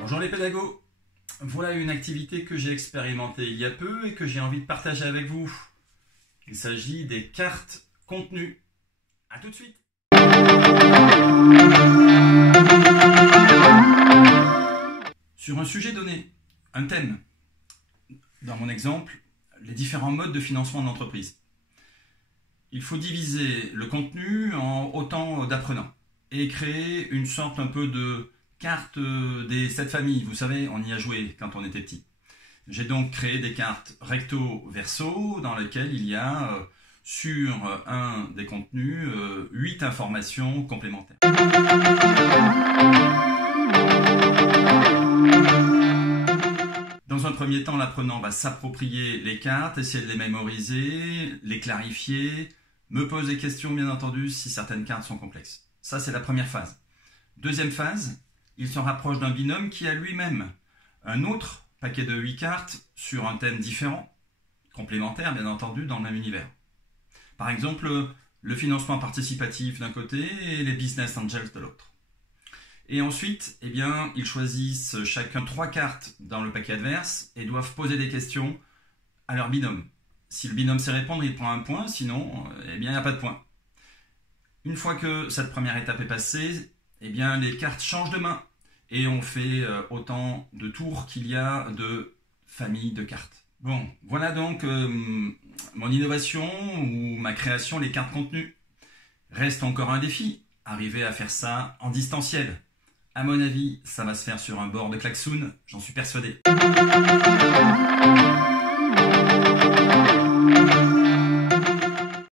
Bonjour les pédagogues, voilà une activité que j'ai expérimentée il y a peu et que j'ai envie de partager avec vous. Il s'agit des cartes contenues. A tout de suite. Sur un sujet donné, un thème. Dans mon exemple, les différents modes de financement de l'entreprise. Il faut diviser le contenu en autant d'apprenants et créer une sorte un peu de carte des 7 familles. Vous savez, on y a joué quand on était petit. J'ai donc créé des cartes recto-verso dans lesquelles il y a sur un des contenus 8 informations complémentaires. Dans un premier temps, l'apprenant va s'approprier les cartes, essayer de les mémoriser, les clarifier, me pose des questions bien entendu si certaines cartes sont complexes. Ça, c'est la première phase. Deuxième phase, il se rapproche d'un binôme qui a lui-même un autre paquet de 8 cartes sur un thème différent, complémentaire bien entendu dans le même univers. Par exemple, le financement participatif d'un côté et les business angels de l'autre. Et ensuite, eh bien, ils choisissent chacun 3 cartes dans le paquet adverse et doivent poser des questions à leur binôme. Si le binôme sait répondre, il prend un point, sinon, eh bien, il n'y a pas de point. Une fois que cette première étape est passée, eh bien, les cartes changent de main et on fait autant de tours qu'il y a de familles de cartes. Bon, voilà donc mon innovation ou ma création, les cartes contenues. Reste encore un défi, arriver à faire ça en distanciel. À mon avis, ça va se faire sur un bord de klaxon, j'en suis persuadé.